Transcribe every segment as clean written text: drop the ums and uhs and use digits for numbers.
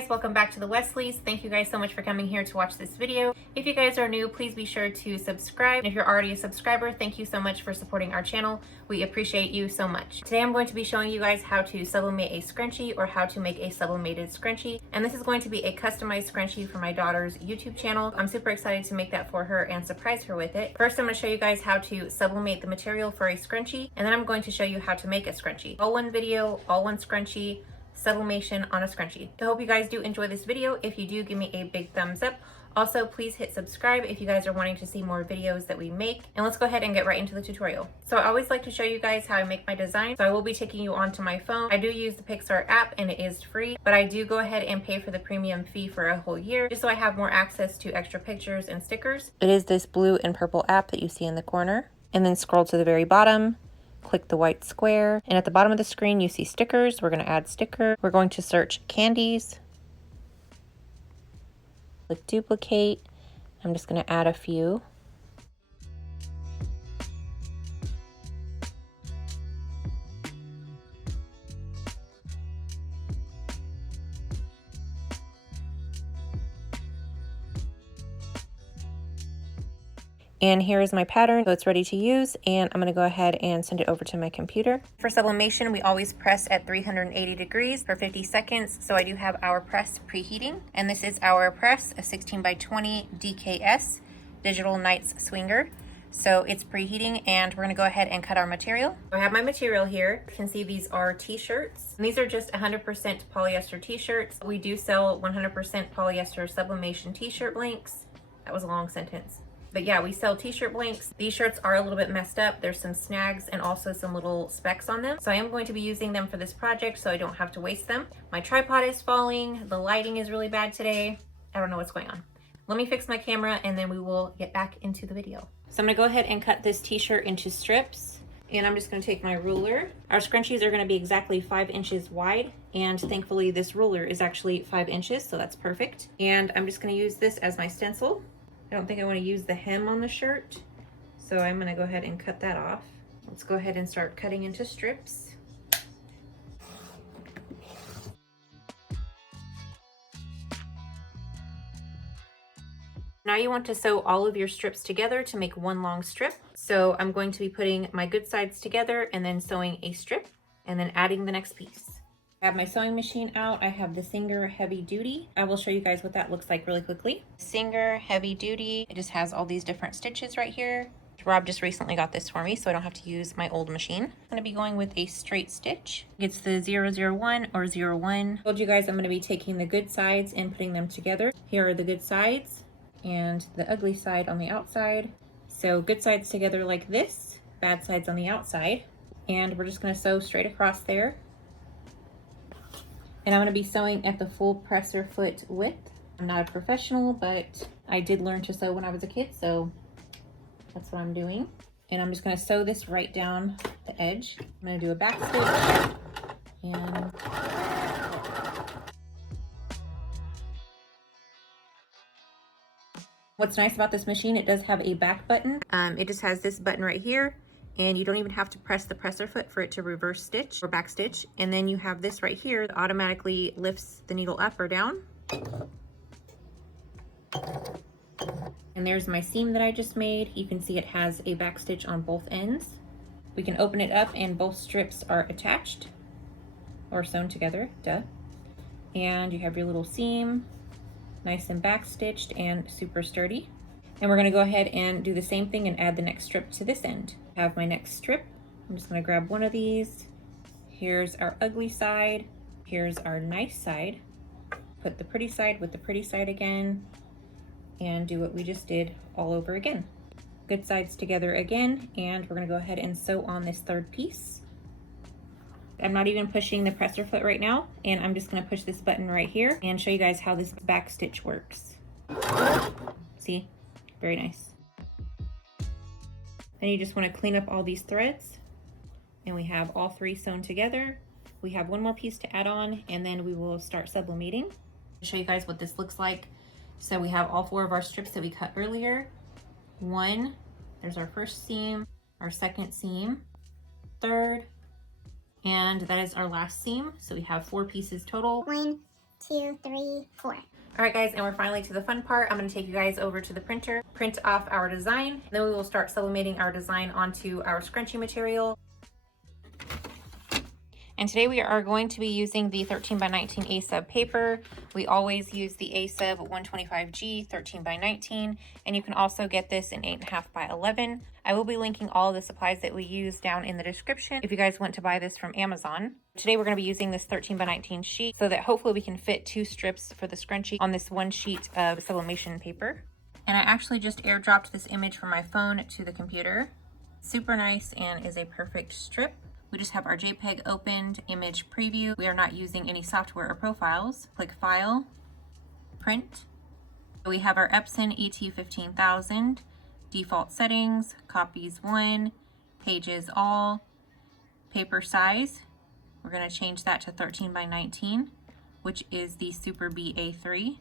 guys, welcome back to the Wesleys. Thank you guys so much for coming here to watch this video. If you guys are new, please be sure to subscribe. And if you're already a subscriber, thank you so much for supporting our channel. We appreciate you so much. Today I'm going to be showing you guys how to sublimate a scrunchie or how to make a sublimated scrunchie. And this is going to be a customized scrunchie for my daughter's YouTube channel. I'm super excited to make that for her and surprise her with it. First, I'm going to show you guys how to sublimate the material for a scrunchie, and then I'm going to show you how to make a scrunchie. All one video, all one scrunchie, sublimation on a scrunchie. I hope you guys do enjoy this video. If you do, give me a big thumbs up. Also, please hit subscribe if you guys are wanting to see more videos that we make. And let's go ahead and get right into the tutorial. So I always like to show you guys how I make my design. So I will be taking you onto my phone. I do use the Pixar app and it is free, but I do go ahead and pay for the premium fee for a whole year, just so I have more access to extra pictures and stickers. It is this blue and purple app that you see in the corner, and then scroll to the very bottom. Click the white square, and at the bottom of the screen you see stickers. We're going to add sticker. We're going to search candies. Click duplicate. I'm just going to add a few. And here is my pattern, so it's ready to use, and I'm gonna go ahead and send it over to my computer. For sublimation, we always press at 380 degrees for 50 seconds, so I do have our press preheating. And this is our press, a 16x20 DKS, Digital Knights Swinger. So it's preheating, and we're gonna go ahead and cut our material. I have my material here. You can see these are t-shirts. These are just 100% polyester t-shirts. We do sell 100% polyester sublimation t-shirt blanks. That was a long sentence. But yeah, we sell t-shirt blanks. These shirts are a little bit messed up. There's some snags and also some little specks on them. So I am going to be using them for this project so I don't have to waste them. My tripod is falling. The lighting is really bad today. I don't know what's going on. Let me fix my camera and then we will get back into the video. So I'm gonna go ahead and cut this t-shirt into strips. And I'm just gonna take my ruler. Our scrunchies are gonna be exactly 5 inches wide. And thankfully this ruler is actually 5 inches, so that's perfect. And I'm just gonna use this as my stencil. I don't think I want to use the hem on the shirt, so I'm going to go ahead and cut that off. Let's go ahead and start cutting into strips. Now you want to sew all of your strips together to make one long strip. So I'm going to be putting my good sides together and then sewing a strip and then adding the next piece. I have my sewing machine out. I have the Singer Heavy Duty. I will show you guys what that looks like really quickly. Singer Heavy Duty. It just has all these different stitches right here. Rob just recently got this for me, so I don't have to use my old machine. I'm going to be going with a straight stitch. It's the 001 or 01. I told you guys I'm going to be taking the good sides and putting them together. Here are the good sides and the ugly side on the outside. So good sides together like this, bad sides on the outside. And we're just going to sew straight across there. And I'm going to be sewing at the full presser foot width. I'm not a professional, but I did learn to sew when I was a kid, so that's what I'm doing. And I'm just going to sew this right down the edge. I'm going to do a back stitch and what's nice about this machine, it does have a back button. It just has this button right here. And you don't even have to press the presser foot for it to reverse stitch or back stitch. And then you have this right here that automatically lifts the needle up or down. And there's my seam that I just made. You can see it has a back stitch on both ends. We can open it up and both strips are attached or sewn together, duh. And you have your little seam, nice and back stitched and super sturdy. And we're gonna go ahead and do the same thing and add the next strip to this end. I have my next strip. I'm just gonna grab one of these. Here's our ugly side. Here's our nice side. Put the pretty side with the pretty side again and do what we just did all over again. Good sides together again, and we're gonna go ahead and sew on this third piece. I'm not even pushing the presser foot right now, and I'm just gonna push this button right here and show you guys how this back stitch works. See? Very nice. Then you just want to clean up all these threads, and we have all 3 sewn together. We have one more piece to add on, and then we will start sublimating. I'll show you guys what this looks like. So we have all 4 of our strips that we cut earlier. One, there's our first seam, our second seam, third, and that is our last seam. So we have 4 pieces total. 1, 2, 3, 4. All right, guys, and we're finally to the fun part. I'm going to take you guys over to the printer, print off our design, and then we will start sublimating our design onto our scrunchie material. And today we are going to be using the 13 by 19 A-Sub paper. We always use the A-Sub 125G 13 by 19, and you can also get this in 8.5 by 11. I will be linking all of the supplies that we use down in the description if you guys want to buy this from Amazon. Today we're going to be using this 13 by 19 sheet so that hopefully we can fit 2 strips for the scrunchie on this one sheet of sublimation paper. And I actually just airdropped this image from my phone to the computer. Super nice and is a perfect strip. We just have our JPEG opened, image preview. We are not using any software or profiles. Click File, Print. We have our Epson ET15000, default settings, copies 1, pages all, paper size. We're going to change that to 13 by 19, which is the Super BA3.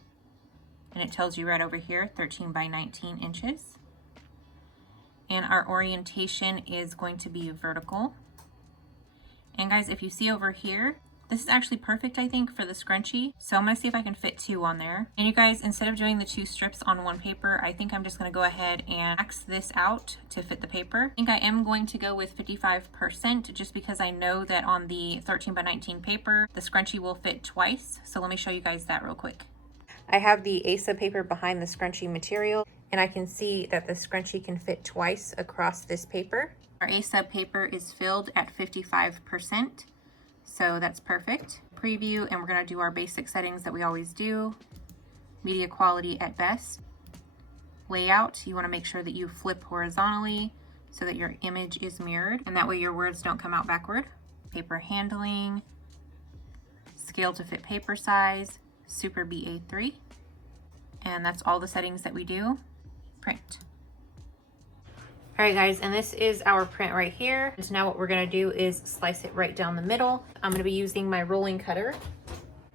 And it tells you right over here, 13 by 19 inches. And our orientation is going to be vertical. And guys, if you see over here, this is actually perfect, I think, for the scrunchie. So I'm gonna see if I can fit 2 on there. And you guys, instead of doing the 2 strips on one paper, I think I'm just gonna go ahead and max this out to fit the paper. I think I am going to go with 55% just because I know that on the 13 by 19 paper, the scrunchie will fit twice. So let me show you guys that real quick. I have the A-Sub paper behind the scrunchie material, and I can see that the scrunchie can fit twice across this paper. Our A-Sub paper is filled at 55%, so that's perfect. Preview, and we're gonna do our basic settings that we always do. Media quality at best. Layout, you wanna make sure that you flip horizontally so that your image is mirrored, and that way your words don't come out backward. Paper handling, scale to fit paper size, Super BA3, and that's all the settings that we do. Print. All right, guys, and this is our print right here. So now what we're gonna do is slice it right down the middle. I'm gonna be using my rolling cutter.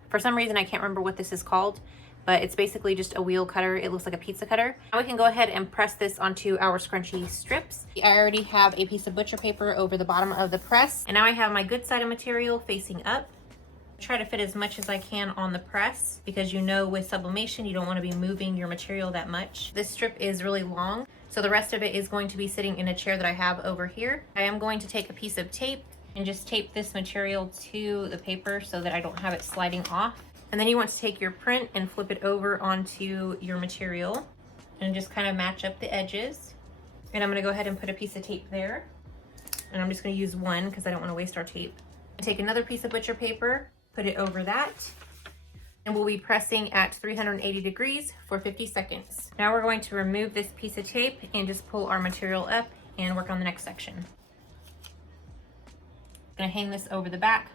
For some reason, I can't remember what this is called, but it's basically just a wheel cutter. It looks like a pizza cutter. Now we can go ahead and press this onto our scrunchie strips. I already have a piece of butcher paper over the bottom of the press, and now I have my good side of material facing up. Try to fit as much as I can on the press because you know with sublimation, you don't want to be moving your material that much. This strip is really long, so the rest of it is going to be sitting in a chair that I have over here. I am going to take a piece of tape and just tape this material to the paper so that I don't have it sliding off. And then you want to take your print and flip it over onto your material and just kind of match up the edges. And I'm going to go ahead and put a piece of tape there. And I'm just going to use one because I don't want to waste our tape. Take another piece of butcher paper, put it over that, and we'll be pressing at 380 degrees for 50 seconds. Now we're going to remove this piece of tape and just pull our material up and work on the next section. I'm gonna hang this over the back.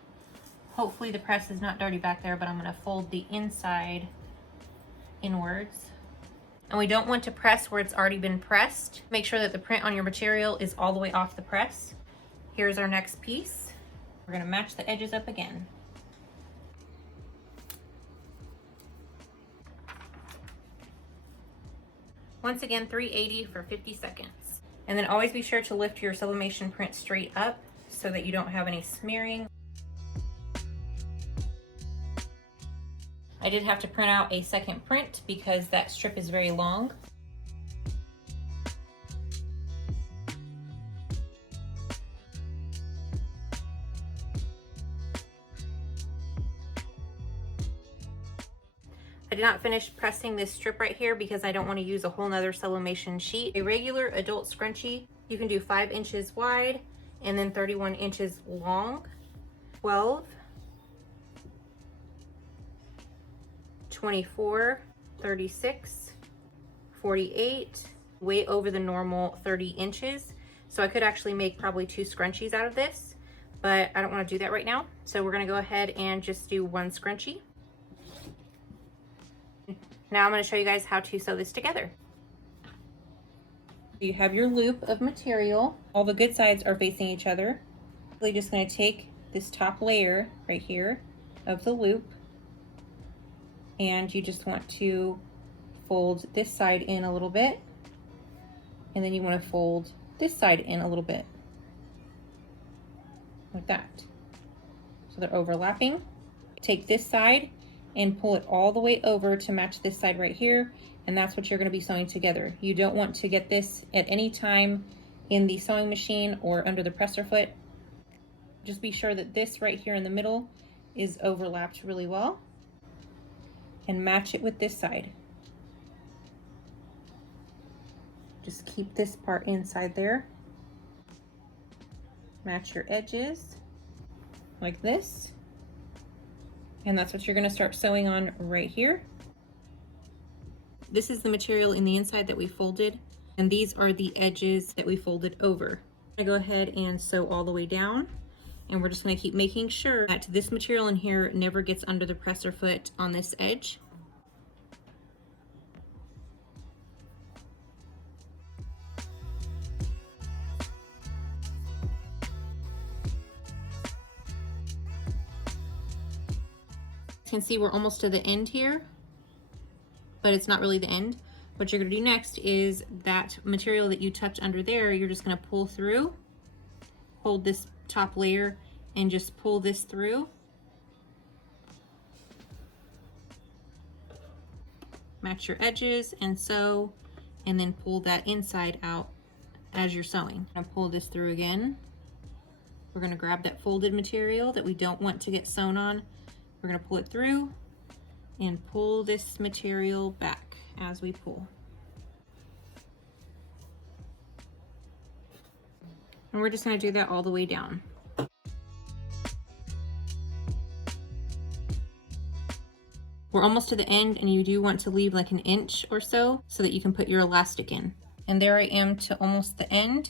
Hopefully the press is not dirty back there, but I'm gonna fold the inside inwards. And we don't want to press where it's already been pressed. Make sure that the print on your material is all the way off the press. Here's our next piece. We're gonna match the edges up again. Once again, 380 for 50 seconds. And then always be sure to lift your sublimation print straight up so that you don't have any smearing. I did have to print out a second print because that strip is very long. I did not finish pressing this strip right here because I don't want to use a whole nother sublimation sheet. A regular adult scrunchie, you can do 5 inches wide and then 31 inches long, 12, 24, 36, 48, way over the normal 30 inches. So I could actually make probably 2 scrunchies out of this, but I don't want to do that right now. So we're going to go ahead and just do 1 scrunchie. Now I'm going to show you guys how to sew this together. You have your loop of material. All the good sides are facing each other. You're just going to take this top layer right here of the loop, and you just want to fold this side in a little bit, and then you want to fold this side in a little bit, like that. So they're overlapping. Take this side and pull it all the way over to match this side right here. And that's what you're going to be sewing together. You don't want to get this at any time in the sewing machine or under the presser foot. Just be sure that this right here in the middle is overlapped really well, and match it with this side. Just keep this part inside there. Match your edges like this. And that's what you're going to start sewing on right here. This is the material in the inside that we folded, and these are the edges that we folded over. I'm going to go ahead and sew all the way down, and we're just going to keep making sure that this material in here never gets under the presser foot on this edge. You can see we're almost to the end here, but it's not really the end. What you're going to do next is that material that you touch under there, you're just going to pull through, hold this top layer, and just pull this through. Match your edges and sew, and then pull that inside out as you're sewing. I'm going to pull this through again. We're going to grab that folded material that we don't want to get sewn on. We're going to pull it through and pull this material back as we pull. And we're just going to do that all the way down. We're almost to the end, and you do want to leave like an inch or so that you can put your elastic in. And there I am to almost the end.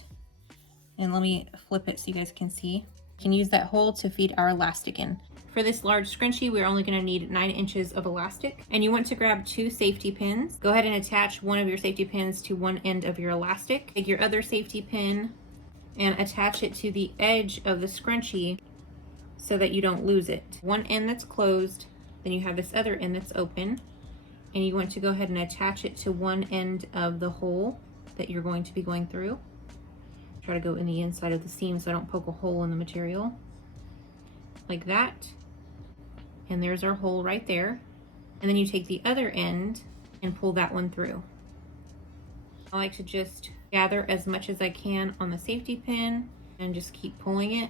And let me flip it so you guys can see. You can use that hole to feed our elastic in. For this large scrunchie, we're only going to need 9 inches of elastic, and you want to grab 2 safety pins. Go ahead and attach one of your safety pins to one end of your elastic. Take your other safety pin and attach it to the edge of the scrunchie so that you don't lose it. One end that's closed, then you have this other end that's open, and you want to go ahead and attach it to one end of the hole that you're going to be going through. Try to go in the inside of the seam so I don't poke a hole in the material. Like that. And there's our hole right there. And then you take the other end and pull that one through. I like to just gather as much as I can on the safety pin and just keep pulling it.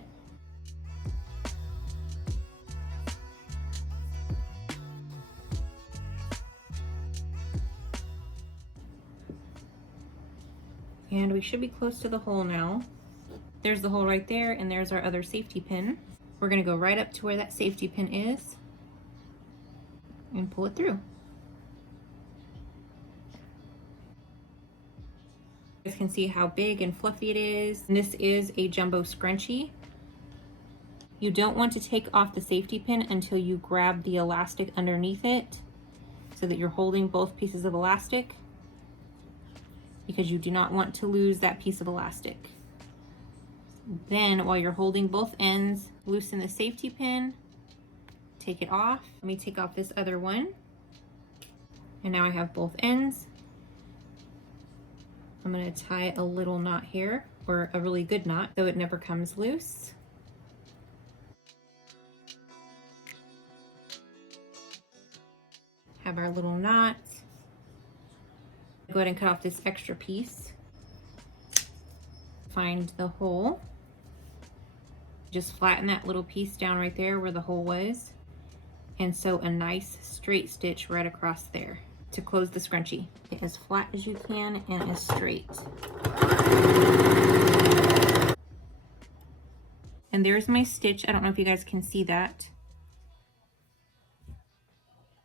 And we should be close to the hole now. There's the hole right there, and there's our other safety pin. We're gonna go right up to where that safety pin is and pull it through. You guys can see how big and fluffy it is. And this is a jumbo scrunchie. You don't want to take off the safety pin until you grab the elastic underneath it so that you're holding both pieces of elastic, because you do not want to lose that piece of elastic. Then while you're holding both ends, loosen the safety pin, take it off. Let me take off this other one. And now I have both ends. I'm going to tie a little knot here, or a really good knot, so it never comes loose. Have our little knot. Go ahead and cut off this extra piece. Find the hole. Just flatten that little piece down right there where the hole was, and sew a nice straight stitch right across there to close the scrunchie. Get as flat as you can and as straight. And there's my stitch. I don't know if you guys can see that,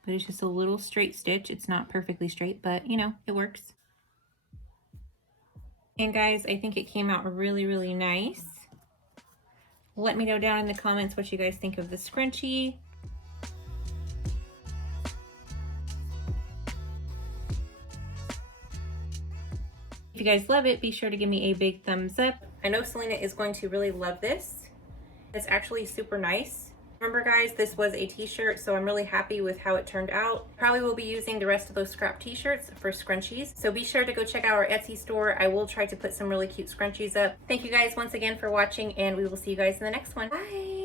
but it's just a little straight stitch. It's not perfectly straight, but you know, it works. And guys, I think it came out really, really nice. Let me know down in the comments what you guys think of the scrunchie. If you guys love it, be sure to give me a big thumbs up. I know Selena is going to really love this. It's actually super nice. Remember guys, this was a t-shirt, so I'm really happy with how it turned out. Probably will be using the rest of those scrap t-shirts for scrunchies. So be sure to go check out our Etsy store. I will try to put some really cute scrunchies up. Thank you guys once again for watching, and we will see you guys in the next one. Bye!